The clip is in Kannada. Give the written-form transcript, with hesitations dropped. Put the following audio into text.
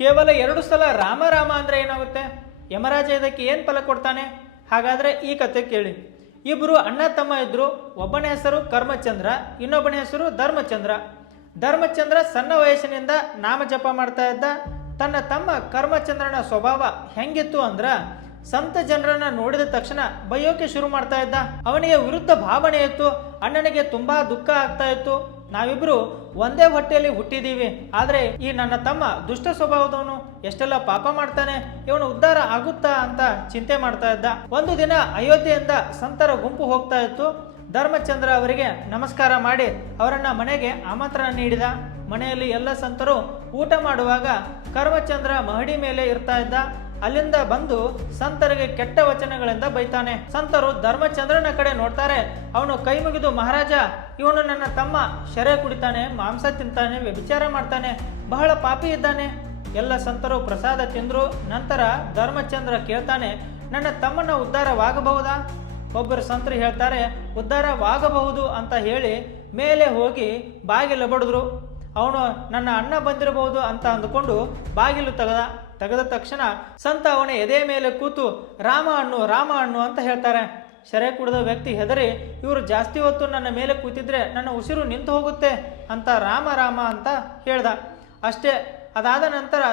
ಕೇವಲ 2 ಸಲ ರಾಮ ರಾಮ ಅಂದ್ರೆ ಏನಾಗುತ್ತೆ? ಯಮರಾಜ ಇದಕ್ಕೆ ಏನು ಫಲ ಕೊಡ್ತಾನೆ? ಹಾಗಾದ್ರೆ ಈ ಕತೆ ಕೇಳಿ. ಇಬ್ಬರು ಅಣ್ಣ ತಮ್ಮ ಇದ್ರು. ಒಬ್ಬನ ಹೆಸರು ಕರ್ಮಚಂದ್ರ, ಇನ್ನೊಬ್ಬನ ಹೆಸರು ಧರ್ಮಚಂದ್ರ. ಧರ್ಮಚಂದ್ರ ಸಣ್ಣ ವಯಸ್ಸಿನಿಂದ ನಾಮ ಜಪ ಮಾಡ್ತಾ ಇದ್ದ. ತನ್ನ ತಮ್ಮ ಕರ್ಮಚಂದ್ರನ ಸ್ವಭಾವ ಹೆಂಗಿತ್ತು ಅಂದ್ರ ಸಂತ ಜನರನ್ನ ನೋಡಿದ ತಕ್ಷಣ ಬೈಯೋಕೆ ಶುರು ಮಾಡ್ತಾ ಇದ್ದ. ಅವನಿಗೆ ವಿರುದ್ಧ ಭಾವನೆ ಇತ್ತು. ಅಣ್ಣನಿಗೆ ತುಂಬಾ ದುಃಖ ಆಗ್ತಾ ಇತ್ತು. ನಾವಿಬ್ರು ಒಂದೇ ಹೊಟ್ಟೆಯಲ್ಲಿ ಹುಟ್ಟಿದೀವಿ, ಆದ್ರೆ ಈ ನನ್ನ ತಮ್ಮ ದುಷ್ಟ ಸ್ವಭಾವದವನು, ಎಷ್ಟೆಲ್ಲ ಪಾಪ ಮಾಡ್ತಾನೆ, ಇವನು ಉದ್ಧಾರ ಆಗುತ್ತಾ ಅಂತ ಚಿಂತೆ ಮಾಡ್ತಾ ಇದ್ದ. ಒಂದು ದಿನ ಅಯೋಧ್ಯೆಯಿಂದ ಸಂತರ ಗುಂಪು ಹೋಗ್ತಾ ಇತ್ತು. ಧರ್ಮಚಂದ್ರ ಅವರಿಗೆ ನಮಸ್ಕಾರ ಮಾಡಿ ಅವರನ್ನ ಮನೆಗೆ ಆಮಂತ್ರಣ ನೀಡಿದ. ಮನೆಯಲ್ಲಿ ಎಲ್ಲ ಸಂತರು ಊಟ ಮಾಡುವಾಗ ಕರ್ಮಚಂದ್ರ ಮಹಡಿ ಮೇಲೆ ಇರ್ತಾ ಇದ್ದ. ಅಲ್ಲಿಂದ ಬಂದು ಸಂತರಿಗೆ ಕೆಟ್ಟ ವಚನಗಳಿಂದ ಬೈತಾನೆ. ಸಂತರು ಧರ್ಮಚಂದ್ರನ ಕಡೆ ನೋಡ್ತಾರೆ. ಅವನು ಕೈ ಮುಗಿದು, ಮಹಾರಾಜ, ಇವನು ನನ್ನ ತಮ್ಮ, ಶೆರೆ ಕುಡಿತಾನೆ, ಮಾಂಸ ತಿಂತಾನೆ, ವ್ಯಭಿಚಾರ ಮಾಡ್ತಾನೆ, ಬಹಳ ಪಾಪಿ ಇದ್ದಾನೆ. ಎಲ್ಲ ಸಂತರು ಪ್ರಸಾದ ತಿಂದ್ರು. ನಂತರ ಧರ್ಮಚಂದ್ರ ಕೇಳ್ತಾನೆ, ನನ್ನ ತಮ್ಮನ ಉದ್ಧಾರವಾಗಬಹುದಾ? ಒಬ್ಬರು ಸಂತರು ಹೇಳ್ತಾರೆ, ಉದ್ಧಾರವಾಗಬಹುದು ಅಂತ ಹೇಳಿ ಮೇಲೆ ಹೋಗಿ ಬಾಗಿಲು ಬಡಿದ್ರು. ಅವನು ನನ್ನ ಅಣ್ಣ ಬಂದಿರಬಹುದು ಅಂತ ಅಂದುಕೊಂಡು ಬಾಗಿಲು ತೆಗೆದ ತಕ್ಷಣ ಸಂತ ಅವನ ಎದೆ ಮೇಲೆ ಕೂತು ರಾಮ ಹಣ್ಣು ಅಂತ ಹೇಳ್ತಾರೆ. ಶೆರೆ ಕುಡಿದ ವ್ಯಕ್ತಿ ಹೆದರಿ, ಇವರು ಜಾಸ್ತಿ ಹೊತ್ತು ನನ್ನ ಮೇಲೆ ಕೂತಿದ್ರೆ ನನ್ನ ಉಸಿರು ನಿಂತು ಹೋಗುತ್ತೆ ಅಂತ ರಾಮ ರಾಮ ಅಂತ ಹೇಳ್ದ. ಅಷ್ಟೇ. ಅದಾದ ನಂತರ